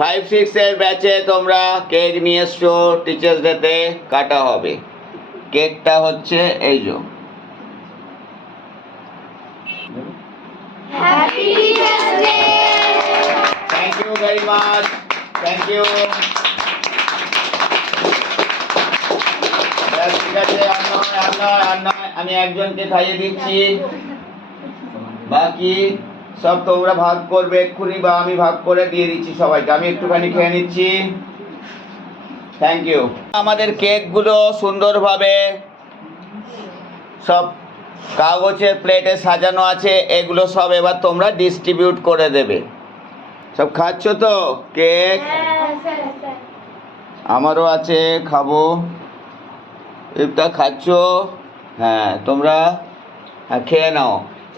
5-6 এর ব্যাচে তোমরা কেক নিয়ে এসছো, টিচার্স ডেতে কাটা হবে। কেকটা হচ্ছে এই যে, happy teachers day. Thank you very much, thank you. ঠিক আছে, আর নয়, আমি একজনকে খাইয়ে দিচ্ছি, বাকি সব তোমরা ভাগ করবে এক্ষুনি, বা আমি ভাগ করে দিয়ে দিচ্ছি সবাইকে। আমি একটুখানি খেয়ে নিচ্ছি। Thank you. আমাদের কেকগুলো সুন্দরভাবে সব কাগজের প্লেটে সাজানো আছে, এগুলো সব এবার তোমরা ডিস্ট্রিবিউট করে দেবে। সব খাচ্ছ তো কেক? আমারও আছে, খাবো। এটা খাচ্ছ? হ্যাঁ, তোমরা খেয়ে নাও।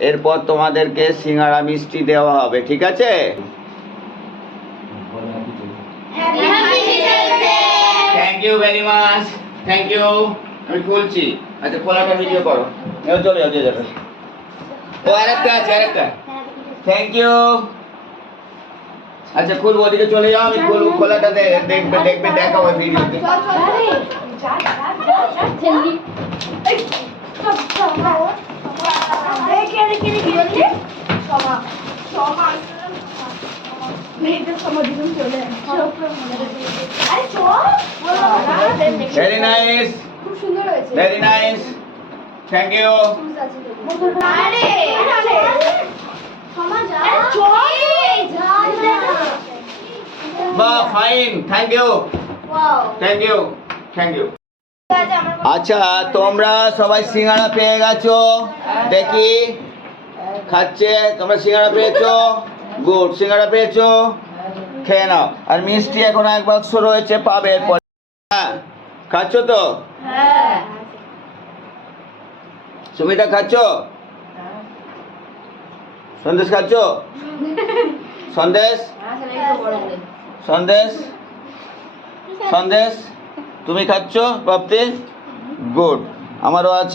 এরপর তোমাদেরকে সিঙ্গারা মিষ্টি দেওয়া হবে, ঠিক আছে? Thank you very much, thank you. আমি খুলছি। আচ্ছা, খোলাটা ভিডিও করো। চলে যাও, যে যাবে। ও আরেকটা আছে, আরেকটা। Thank you. আচ্ছা, খুলবো, ওদিকে চলে যাও, আমি খুলবো। খোলাটা দেখবে, দেখাবো ভিডিওতে। Very nice, very nice, thank you. বাহ, fine, thank you, thank you, thank you. আচ্ছা, তোমরা সবাই সিঙ্গারা পেয়ে গেছো? দেখি খাচ্ছে। তোমরা সিঙ্গারা পেয়েছো? গুড, সিঙ্গারা পেয়েছো, খেয়ে নাও। আর মিষ্টি এখন এক বাক্স রয়েছে, পাবে এরপর। হ্যাঁ, খাচ্ছ তো? সুমিতা খাচ্ছ? সন্দেশ খাচ্ছ? সন্দেশ, সন্দেশ, সন্দেশ তুমি খাচ্ছ বাপ্তি? গুড, আমারও আছে।